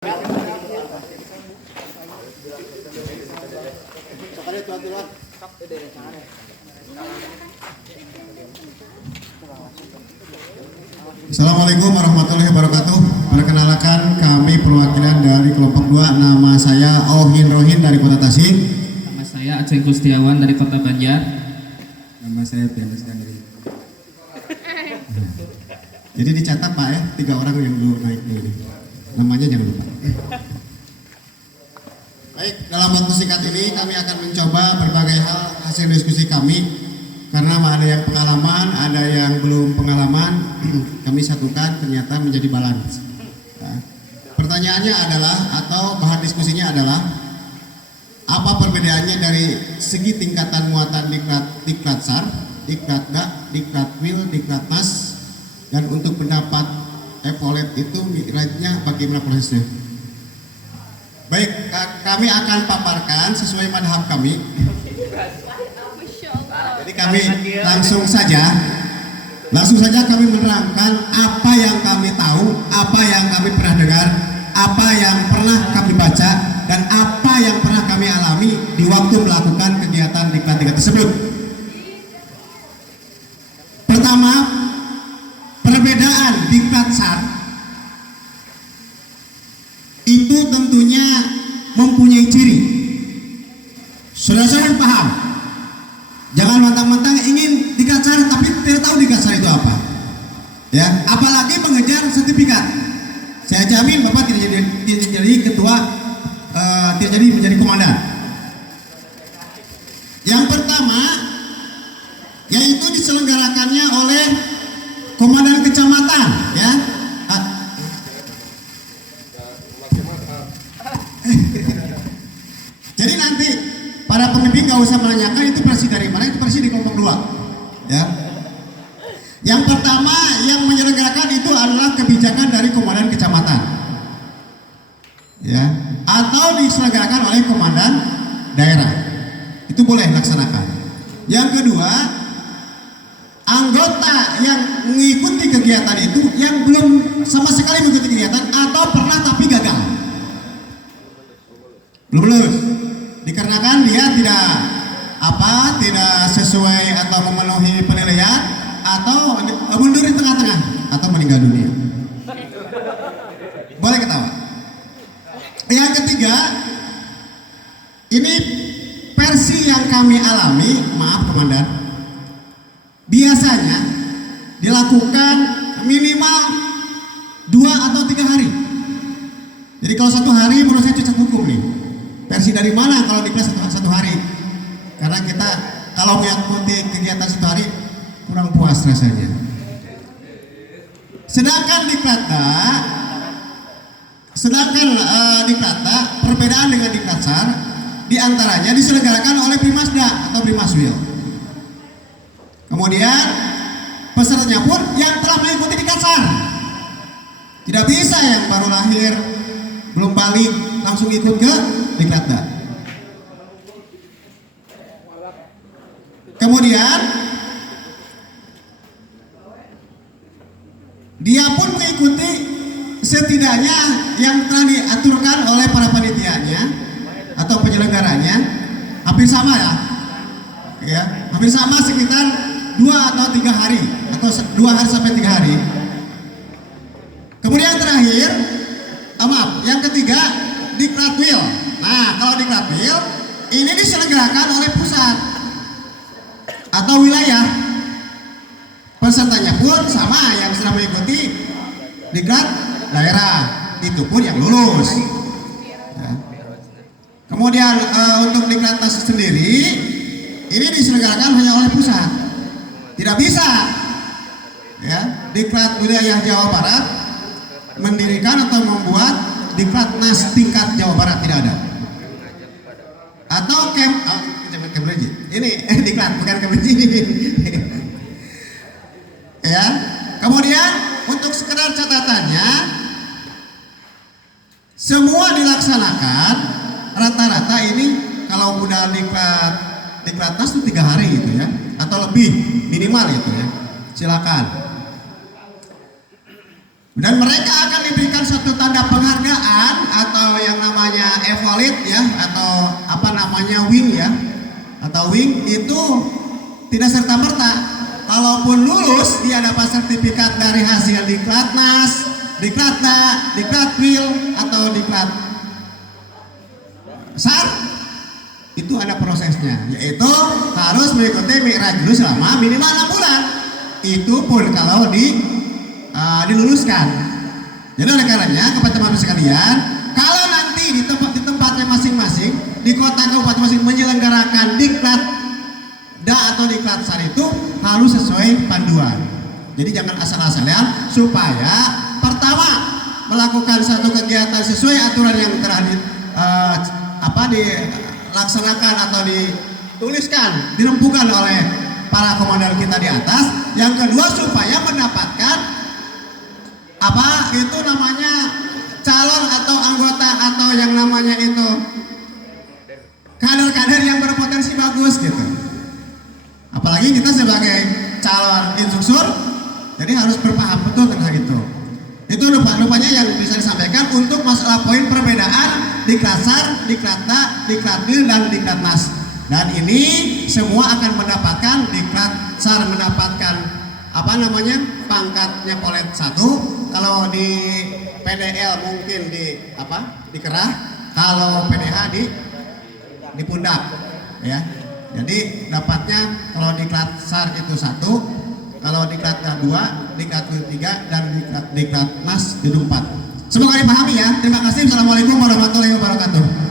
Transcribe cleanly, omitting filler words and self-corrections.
Assalamualaikum warahmatullahi wabarakatuh. Perkenalkan, kami perwakilan dari kelompok 2. Nama saya Ohin Rohin dari Kota Tasik. Nama saya Aceh Gustiawan dari Kota Banjar. Nama saya Pianus dari. Jadi dicatat Pak ya, 3 orang yang belum naik dulu. Namanya jangan lupa. Baik, dalam waktu singkat ini kami akan mencoba berbagai hal hasil diskusi kami. Karena ada yang pengalaman, ada yang belum pengalaman, kami satukan ternyata menjadi balance. Nah, pertanyaannya adalah, atau bahan diskusinya adalah, apa perbedaannya dari segi tingkatan muatan diklat SAR, diklat DAK, diklat WIL, diklat NAS, dan untuk pendapat epolet itu rate-nya bagaimana prosesnya? Baik, kami akan paparkan sesuai madhab kami. Jadi kami langsung saja kami menerangkan apa yang kami tahu, apa yang kami pernah dengar, apa yang pernah kami baca, dan apa yang pernah kami alami di waktu melakukan kegiatan diklat-diklat tersebut. Pertama, perbedaan diklat SAR itu tentunya mempunyai ciri. Saudara-saudara paham? Jangan mentang-mentang ingin diklat SAR tapi tidak tahu diklat SAR itu apa. Ya, apalagi mengejar sertifikat. Saya jamin Bapak tidak jadi ketua, tidak jadi menjadi komandan. Yang pertama, yaitu diselenggarakannya oleh komandan kecamatan, ya. Jadi nanti para pemimpin gak usah menanyakan itu versi dari mana, itu versi di kelompok 2. Ya. Yang pertama yang menyelenggarakan itu adalah kebijakan dari komandan kecamatan. Ya, atau diselenggarakan oleh komandan daerah. Itu boleh laksanakan. Yang kedua, anggota yang mengikuti kegiatan itu yang belum sama sekali mengikuti kegiatan atau pernah tapi gagal. Belum lulus. Dikarenakan dia tidak sesuai atau memenuhi penilaian atau mundur di tengah-tengah atau meninggal dunia. Boleh ketawa. Yang ketiga, ini versi yang kami alami, maaf komandan, biasanya dilakukan minimal 2 atau 3 hari. Jadi kalau 1 hari menurut saya cacat hukum nih. Versi dari mana kalau di kelas 1 hari? Karena kita kalau mengikuti kegiatan 1 hari kurang puas rasanya. Sedangkan diklat perbedaan dengan diklat SAR diantaranya diselenggarakan oleh Primasda atau Primaswil. Kemudian pesertanya pun yang telah mengikuti diklat SAR. Tidak bisa yang baru lahir belum balik langsung ikut ke diklat DAK. Kemudian dia pun mengikuti setidaknya yang telah diaturkan oleh para panitianya atau penyelenggaranya, hampir sama ya, hampir sama sekitar 2 atau 3 hari atau 2 hari sampai 3 hari. Kemudian terakhir, yang ketiga, diklat WIL. Nah, kalau diklat WIL ini diselenggarakan oleh pusat atau wilayah. Pesertanya pun sama yang sudah mengikuti diklat daerah, itu pun yang lulus. Ya. Kemudian untuk diklat NAS sendiri ini diselenggarakan hanya oleh pusat. Tidak bisa ya, diklat wilayah Jawa Barat mendirikan atau membuat diklat NAS tingkat Jawa Barat, tidak ada. Atau ini diklat bukan Kemreji. Ya. Kemudian untuk sekedar catatannya, semua dilaksanakan rata-rata ini kalau udah diklat NAS itu 3 hari gitu ya, atau lebih minimal gitu ya. Silakan. Dan mereka akan diberikan satu tanda penghargaan atau yang namanya evaluate ya, atau apa namanya wing ya, atau wing itu tidak serta merta. Kalaupun lulus dia dapat sertifikat dari hasil Diklatnas, Diklatda, Diklatwil atau Diklat SAR. Itu ada prosesnya, yaitu harus mengikuti mi'raj dulu selama minimal 6 bulan. Itu pun kalau diluluskan. Jadi oleh karenanya kepada teman-teman sekalian, kalau nanti di tempatnya masing-masing, di kota kabupaten masing menyelenggarakan Diklatda atau Diklat SAR itu harus sesuai panduan. Jadi jangan asal-asalan, supaya pertama melakukan satu kegiatan sesuai aturan yang telah dilaksanakan atau dituliskan, dirembukan oleh para komandan kita di atas. Yang kedua, supaya mendapatkan calon atau anggota atau yang namanya itu kader-kader yang berpotensi bagus gitu. Apalagi kita sebagai calon instruktur, jadi harus berpaham betul tentang itu. Itu rupanya yang bisa disampaikan untuk masalah poin perbedaan Diklat SAR, Diklatda, Diklatwil, dan Diklatnas. Dan ini semua akan mendapatkan Diklat SAR mendapatkan pangkatnya Polet 1. Kalau di PDL mungkin di kerah, kalau PDH di pundak ya. Jadi dapatnya kalau Diklat SAR itu 1, kalau Diklatda 2, Diklatwil 3, dan Diklatnas itu 4. Semoga dipahami ya. Terima kasih. Assalamualaikum warahmatullahi wabarakatuh.